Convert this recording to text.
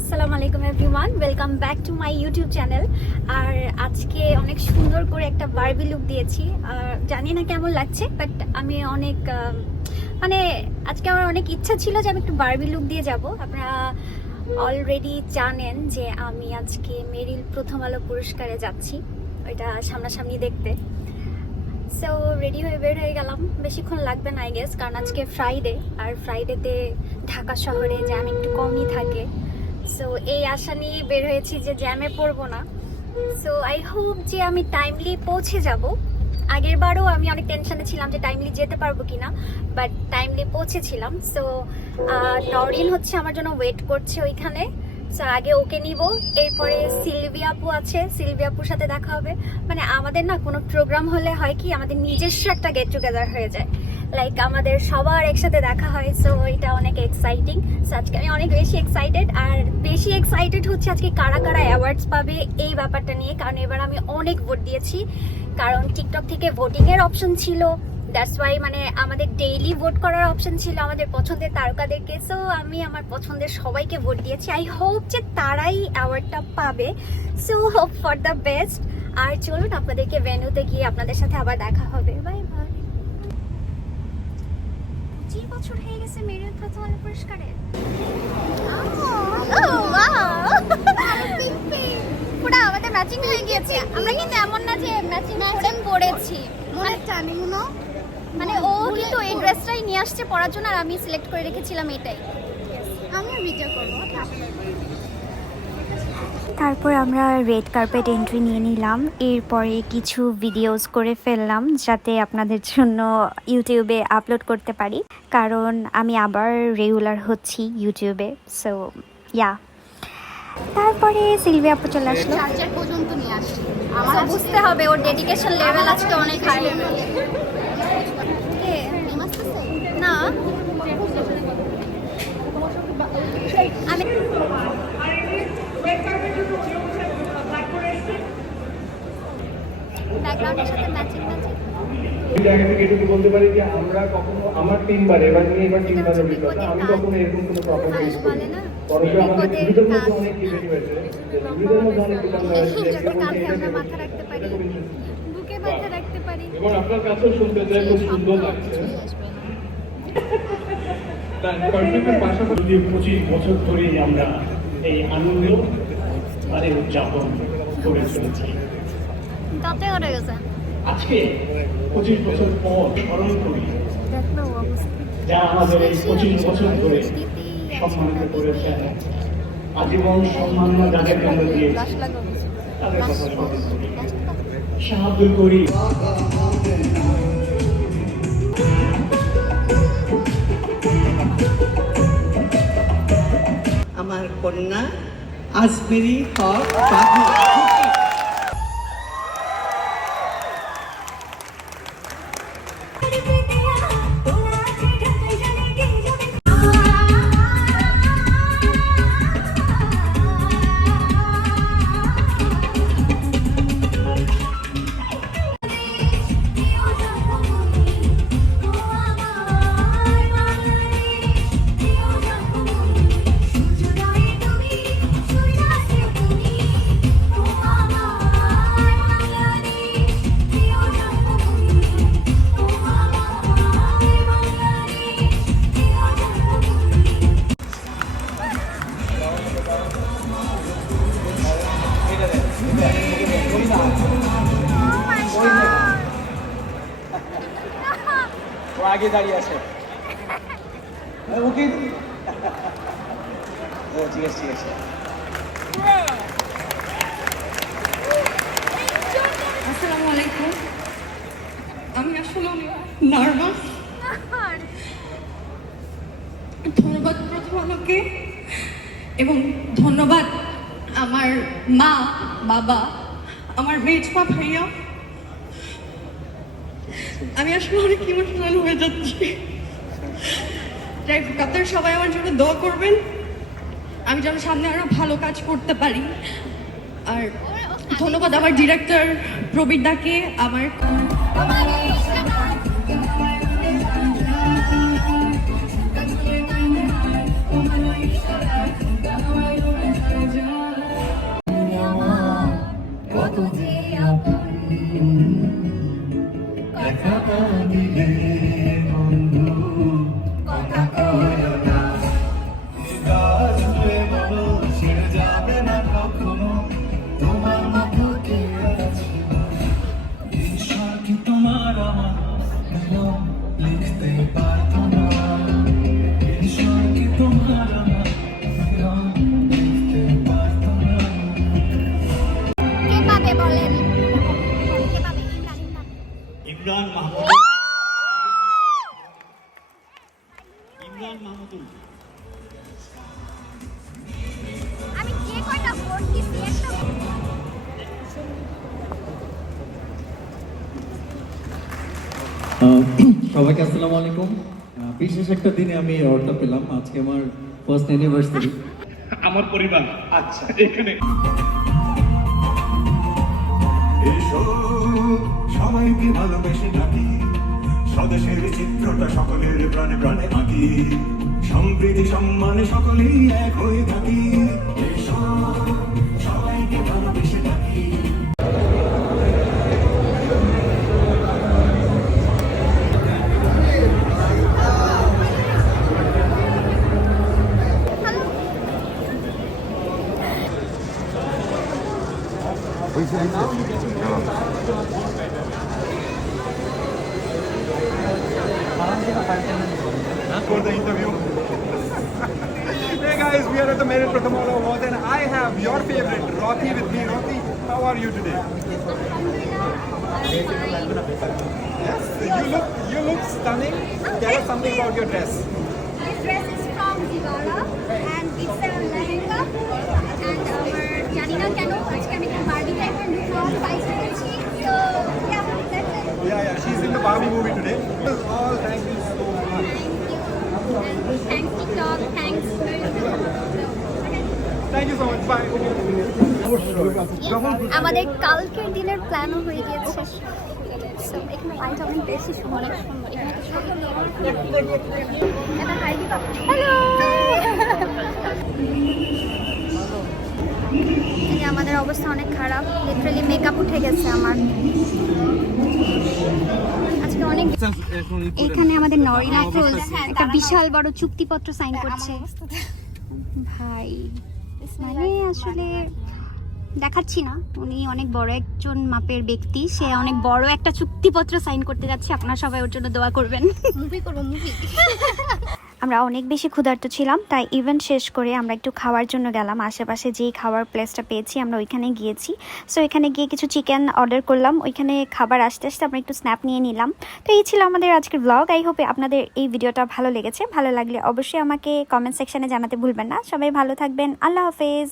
আসসালামু আলাইকুম everyone, welcome back to my YouTube channel. আর আজকে অনেক সুন্দর করে একটা বারবি লুক দিয়েছি। আর জানি না কেমন লাগছে, বাট আমি অনেক আজকে আমার অনেক ইচ্ছা ছিল যে আমি একটু বারবি লুক দিয়ে যাব। আপনারা অলরেডি জানেন যে আমি আজকে মেরিল প্রথম আলো পুরস্কারে যাচ্ছি, ওইটা সামনাসামনি দেখতে। সো রেডি হয়ে বের হয়ে গেলাম, বেশিক্ষণ লাগবে না আই গেস, কারণ আজকে ফ্রাইডে, আর ফ্রাইডেতে ঢাকা শহরে জ্যাম একটু কমই থাকে। সো এই আশা নিয়ে বের হয়েছি যে জ্যামে পড়বো না। সো আই হোপ যে আমি টাইমলি পৌঁছে যাব। আগের বারও আমি অনেক টেনশনে ছিলাম যে টাইমলি যেতে পারবো কিনা, বাট টাইমলি পৌঁছেছিলাম। সো নরিন হচ্ছে আমার জন্য ওয়েট করছে ওইখানে। সো আগে ওকে নিব, এরপরে সিলভিয়া আপু আছে, সিলভিয়া আপুর সাথে দেখা হবে। মানে আমাদের না কোনো প্রোগ্রাম হলে হয় কি, আমাদের নিজস্ব একটা গেট টুগেদার হয়ে যায়, লাইক আমাদের সবার একসাথে দেখা হয়। সো এটা অনেক এক্সাইটিং। সো আজকে আমি অনেক বেশি এক্সাইটেড, আর বেশি এক্সাইটেড হচ্ছে আজকে কারা কারা অ্যাওয়ার্ডস পাবে এই ব্যাপারটা নিয়ে। কারণ এবার আমি অনেক ভোট দিয়েছি, কারণ টিকটক থেকে ভোটিংয়ের অপশন ছিল, দ্যাটস ওয়াই মানে আমাদের ডেইলি ভোট করার অপশন ছিল আমাদের পছন্দের তারকাদেরকে। সো আমি আমার পছন্দের সবাইকে ভোট দিয়েছি। আই হোপ যে তারাই অ্যাওয়ার্ডটা পাবে। So hope for the best. আর চলুন আপনাদেরকে ভেন্যুতে গিয়ে আপনাদের সাথে আবার দেখা হবে। Bye bye. 25 বছর হয়ে গেছে মেরিল প্রথম আলো পুরস্কারে। পুরো আমাদের ম্যাচিং হয়ে গিয়েছে। আমরা কিন্তু এমন না যে ম্যাচিং করে পড়েছি, মানে ও কিন্তু এই ড্রেসটাই নিয়ে আসছে পরার জন্য, আর আমি সিলেক্ট করে রেখেছিলাম এটাই। আমি ভিডিও করব। তারপর আমরা রেড কার্পেট এন্ট্রি নিয়ে নিলাম, এরপরে কিছু ভিডিওস করে ফেললাম যাতে আপনাদের জন্য ইউটিউবে আপলোড করতে পারি, কারণ আমি আবার রেগুলার হচ্ছি ইউটিউবে। সো ইয়া, তারপরে সিলভিয়া আপু চলে আসলো। চার্জার পর্যন্ত নিয়ে আসছি। আমার বুঝতে হবে ওর ডেডিকেশন লেভেল আজকে অনেক হাই। না আমি ব্যাকগ্রাউন্ডের সাথে ম্যাচিং এই জায়গা থেকে এটুকু বলতে পারি যে আমরা কখনো আমার তিনবার এবার নিয়ে এবার তিনবার অভিজ্ঞতা, আমি কখনো এরকম কোনো প্রবলেম ফেস করি না। বরঞ্চ আমাদের নিজেদের মধ্যে অনেক ইভেন্ট হয়েছে, নিজেদের মধ্যে অনেক বিতর্ক হয়েছে, আমরা মাথা রাখতে পারি, বুকে মাথা রাখতে পারি। এবং আপনার কাছেও শুনতে চাই, খুব সুন্দর লাগছে। তার পারফেক্টের পাশাপাশি 25 বছর ধরেই আমরা এই আনন্দ আর এই উদযাপন করে চলেছি। তাতে হয়ে গেছে আজকে 25 বছর পর স্মরণ করি যা আমাদের এই 25 বছর ধরে সম্মানিত করেছেন, আজীবন সম্মাননা যাদেরকে আমরা দিয়েছি তাদের কথা স্মরণ করি, সাহায্য করি। আমার কন্যা আজমেরি হক বাবু। ও আগে দাঁড়িয়ে আছে। ওকে ও ঠিক আছে ঠিক আছে। আসসালামু আলাইকুম। আমি আসলে নার্ভাস। ধন্যবাদ প্রথম আলোকে, এবং ধন্যবাদ আমার মা, বাবা, আমার মেজমা ভাইয়া। আমি আসলে অনেক ইমোশনাল হয়ে যাচ্ছি। যাই হোক, আপনারা সবাই আমার জন্য দোয়া করবেন, আমি যেন সামনে আরো ভালো কাজ করতে পারি। আর ধন্যবাদ আমার ডিরেক্টর প্রবীর দাকে, আমার যে আপন কথা না দিলে বন্ধু কথা কয় না গাছ হয়ে বলো ছেড়ে যাবে না কখনো তোমার মতো কে আছে ঈশ্বর কি তোমার আমার নিয়ম লিখতে পারতো না ঈশ্বর কি তোমার আমার নিয়ম লিখতে পারতো না কে পাবে বলেন কে পাবে ইমরান মাহমুদ ইমরান মাহমুদুল আমি কে কয়টা ভোট দিছি একটা সবাইকে আসসালামু আলাইকুম। বিশেষ একটা দিনে আমি অর্ডারটা পেলাম, আজকে আমার ফার্স্ট অ্যানিভার্সারি। আমার পরিবার আচ্ছা এখানে এসো সবাইকে ভালোবেসে ডাকি স্বদেশের চিত্রটা সকলের প্রাণে প্রাণে আঁকি সম্প্রীতি সম্মানে সকলেই এক হয়ে থাকি এসো সবাইকে ভালোবেসে ডাকি For the interview. Hey guys, we are at the Merit Prathamala Award and I have your favorite, Roti with me. Roti, how are you today? Yes, you look stunning. Tell us something about your dress. This dress is from Zivara and it's a lehenga and our জানিনা কেন আজকে আমি একটা Barbie টাইপের look try করেছি so yeah that's it. Yeah, she's in the Barbie movie today. That's all. Thank you so much. Thanks TikTok, thanks. Thank you so much. Bye. আমাদের কালকের দিনের প্ল্যানও হয়ে গিয়েছে So, এখানে লাইট অনেক বেশি সুন্দর এখানে একটা ছবি হ্যালো আমাদের অবস্থা অনেক খারাপ লিটারালি মেকআপ উঠে গেছে আমার আজকে অনেক এখানে আমাদের নরিনা ফুল একটা বিশাল বড় চুক্তিপত্র সাইন করছে ভাই মানে আসলে দেখাচ্ছি না উনি অনেক বড় একজন মাপের ব্যক্তি সে অনেক বড় একটা চুক্তিপত্র সাইন করতে যাচ্ছে আপনারা সবাই ওর জন্য দোয়া করবেন মুভি করব মুভি আমরা অনেক বেশি ক্ষুধার্ত ছিলাম তাই ইভেন্ট শেষ করে আমরা একটু খাওয়ার জন্য গেলাম আশেপাশে যেই খাওয়ার প্লেসটা পেয়েছি আমরা ওইখানে গিয়েছি সো এখানে গিয়ে কিছু চিকেন অর্ডার করলাম ওইখানে খাবার আসতে আসতে আমরা একটু স্ন্যাপ নিয়ে নিলাম তো এই ছিল আমাদের আজকের ব্লগ আই হোপ আপনাদের এই ভিডিওটা ভালো লেগেছে ভালো লাগলে অবশ্যই আমাকে কমেন্ট সেকশনে জানাতে ভুলবেন না সবাই ভালো থাকবেন আল্লাহ হাফেজ